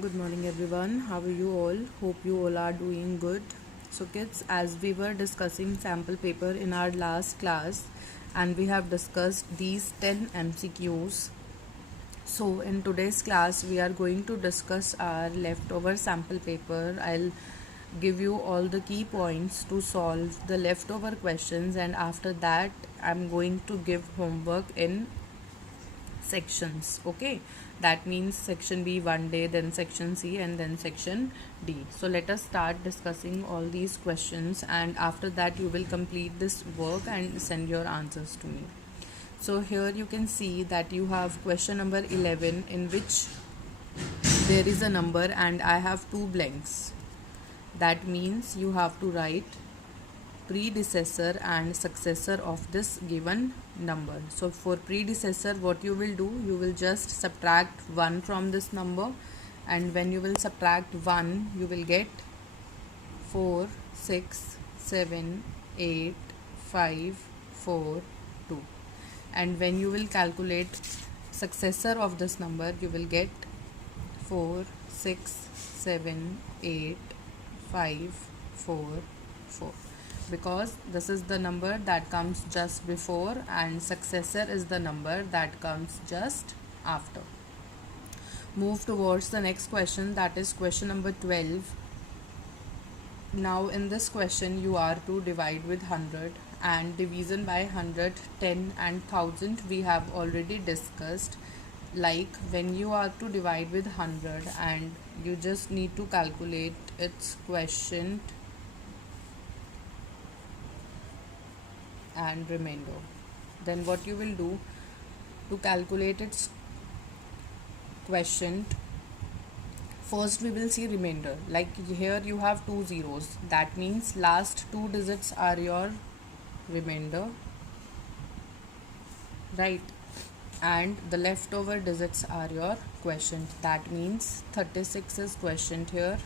Good morning, everyone. How are you all? Hope you all are doing good. So, kids, as we were discussing sample paper in our last class, and we have discussed these 10 MCQs. So, in today's class, we are going to discuss our leftover sample paper. I'll give you all the key points to solve the leftover questions, and after that, I'm going to give homework in sections. Okay, that means section B one day, then section C, and then section D. So let us start discussing all these questions, and after that you will complete this work and send your answers to me. So here you can see that you have question number 11, in which there is a number and I have two blanks. That means you have to write predecessor and successor of this given number. So for predecessor, what you will do, you will just subtract 1 from this number, and when you will subtract 1 you will get 4, 6, 7, 8, 5, 4, 2. And when you will calculate successor of this number, you will get 4, 6, 7, 8, 5, 4, 4, because this is the number that comes just before and successor is the number that comes just after. Move towards the next question, that is question number 12. Now in this question you are to divide with 100, and division by 100, 10 and 1000 we have already discussed. Like when you are to divide with 100 and you just need to calculate its quotient and remainder, then what you will do to calculate its quotient, first we will see remainder. Like here you have two zeros, that means last two digits are your remainder, right? And the leftover digits are your quotient. That means 36 is quotient here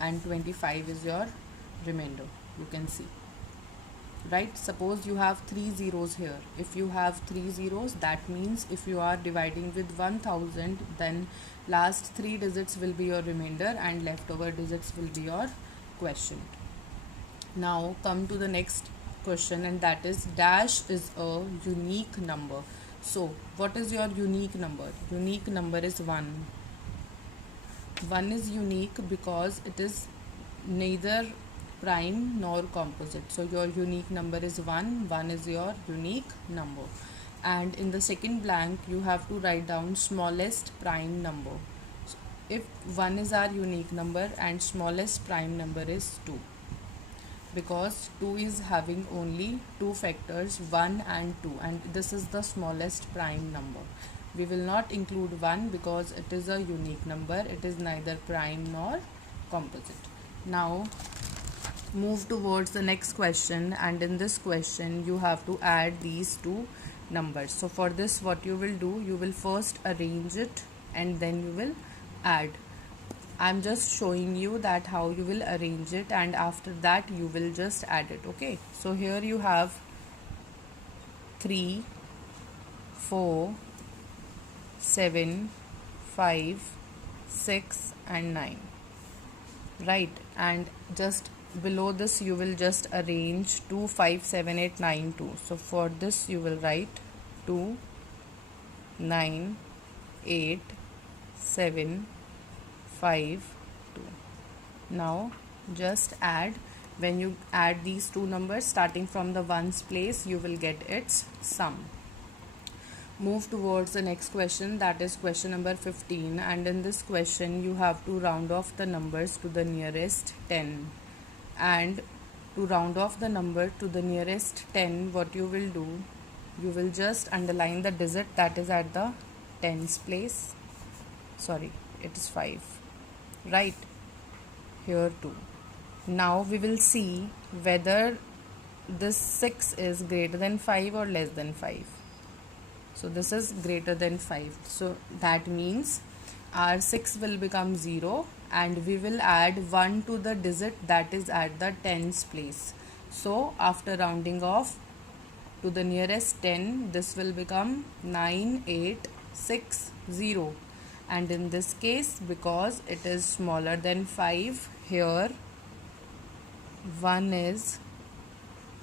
and 25 is your remainder. You can see, right? Suppose you have three zeros here. If you have three zeros, that means if you are dividing with 1000, then last three digits will be your remainder and leftover digits will be your quotient. Now come to the next question, and that is dash is a unique number. So what is your unique number? Unique number is 1. 1 is unique because it is neither prime nor composite. So your unique number is 1. 1 is your unique number. And in the second blank you have to write down smallest prime number. So if 1 is our unique number and smallest prime number is 2, because 2 is having only two factors, 1 and 2, and this is the smallest prime number. We will not include 1 because it is a unique number, it is neither prime nor composite. Now move towards the next question, and in this question you have to add these two numbers. So for this what you will do, you will first arrange it and then you will add. I'm just showing you that how you will arrange it, and after that you will just add it. Okay, so here you have 3, 4, 7, 5, 6 and 9, right? And just below this you will just arrange 2, 5, 7, 8, 9, 2. So for this you will write 2, 9, 8, 7, 5, 2. Now just add. When you add these two numbers starting from the ones place, you will get its sum. Move towards the next question, that is question number 15, and in this question you have to round off the numbers to the nearest 10. And to round off the number to the nearest 10, what you will do, you will just underline the digit that is at the tens place. Sorry, it is 5, right? Here too. Now we will see whether this 6 is greater than 5 or less than 5. So this is greater than 5. So that means our 6 will become 0 and we will add 1 to the digit that is at the tens place. So after rounding off to the nearest 10, this will become 9, 8, 6, 0. and in this case, because it is smaller than 5, here 1 is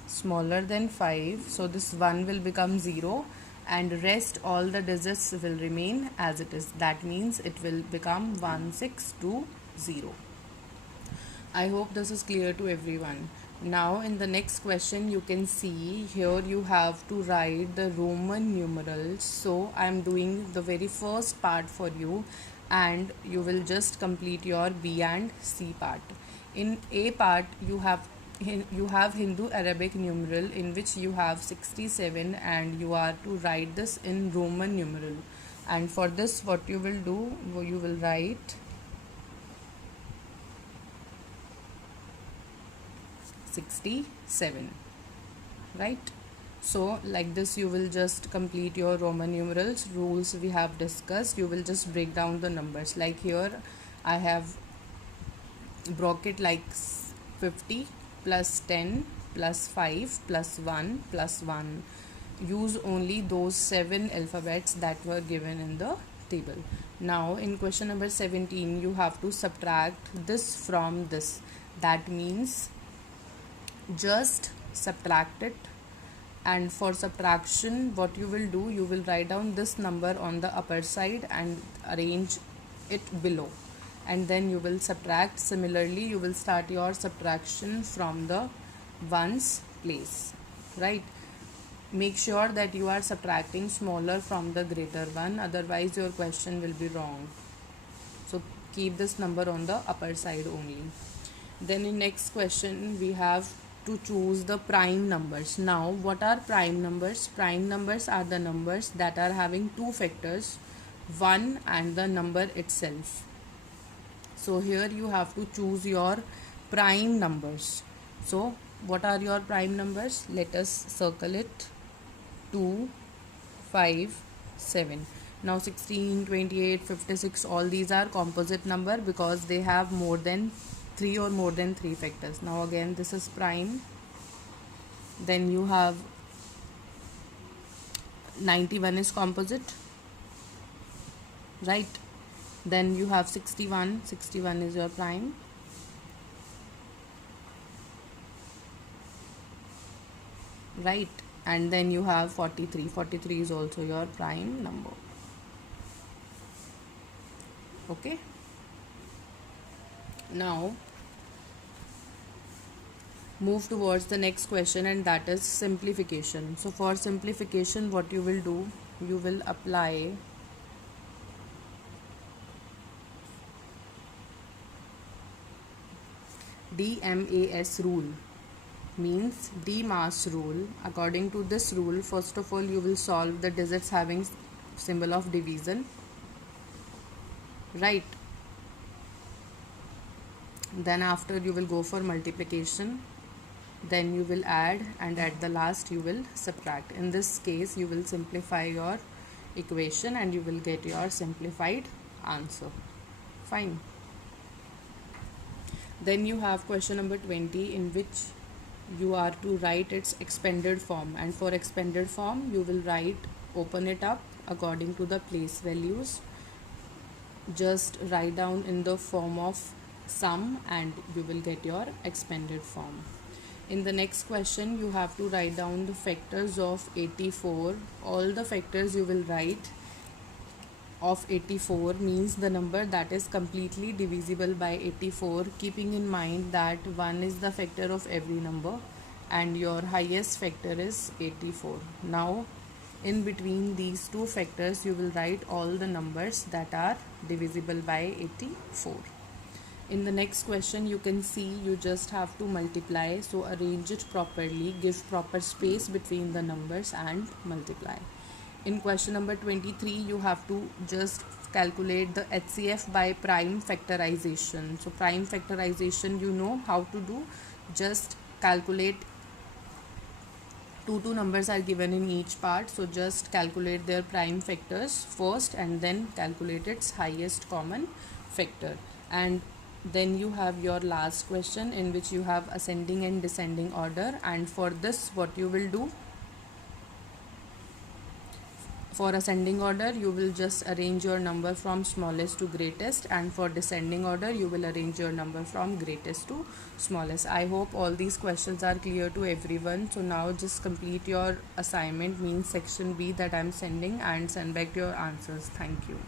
smaller than 5, so this 1 will become 0, and rest all the digits will remain as it is. That means it will become 1620. I hope this is clear to everyone. Now in the next question, you can see here you have to write the Roman numerals. So I am doing the very first part for you, and you will just complete your B and C part. In A part, you have Hindu Arabic numeral, in which you have 67, and you are to write this in Roman numeral. And for this, what you will do, you will write 67, right? So like this you will just complete your Roman numerals. Rules we have discussed, you will just break down the numbers. Like here I have broke it like 50 plus 10 plus 5 plus 1 plus 1. Use only those 7 alphabets that were given in the table. Now in question number 17, you have to subtract this from this. That means just subtract it, and for subtraction what you will do, you will write down this number on the upper side and arrange it below, and then you will subtract. Similarly, you will start your subtraction from the ones place, right? Make sure that you are subtracting smaller from the greater one, otherwise your question will be wrong. So keep this number on the upper side only. Then in next question we have to choose the prime numbers. Now what are prime numbers? Prime numbers are the numbers that are having two factors, 1 and the number itself. So here you have to choose your prime numbers. So what are your prime numbers? Let us circle it. 2, 5, 7. Now 16, 28, 56, all these are composite number because they have more than 3 or more than 3 factors. Now again this is prime. Then you have 91 is composite, right? Then you have 61, 61 is your prime. Right? And then you have 43, 43 is also your prime number. Okay? Now move towards the next question, and that is simplification. So for simplification, what you will do, you will apply DMAS rule, means DMAS rule. According to this rule, first of all you will solve the digits having symbol of division, right? Then after you will go for multiplication, then you will add, and at the last you will subtract. In this case you will simplify your equation and you will get your simplified answer. Fine. Then you have question number 20, in which you are to write its expanded form, and for expanded form you will write, open it up according to the place values, just write down in the form of sum and you will get your expanded form. In the next question you have to write down the factors of 84. All the factors you will write of 84 means the number that is completely divisible by 84, keeping in mind that 1 is the factor of every number and your highest factor is 84. Now in between these two factors you will write all the numbers that are divisible by 84. In the next question you can see you just have to multiply, so arrange it properly, give proper space between the numbers and multiply. In question number 23 you have to just calculate the HCF by prime factorization. So prime factorization you know how to do, just calculate two numbers are given in each part, so just calculate their prime factors first and then calculate its highest common factor. And then you have your last question in which you have ascending and descending order, and for this what you will do, For ascending order, you will just arrange your number from smallest to greatest, and for descending order, you will arrange your number from greatest to smallest. I hope all these questions are clear to everyone. So now just complete your assignment, means section B, that I'm sending, and send back your answers. Thank you.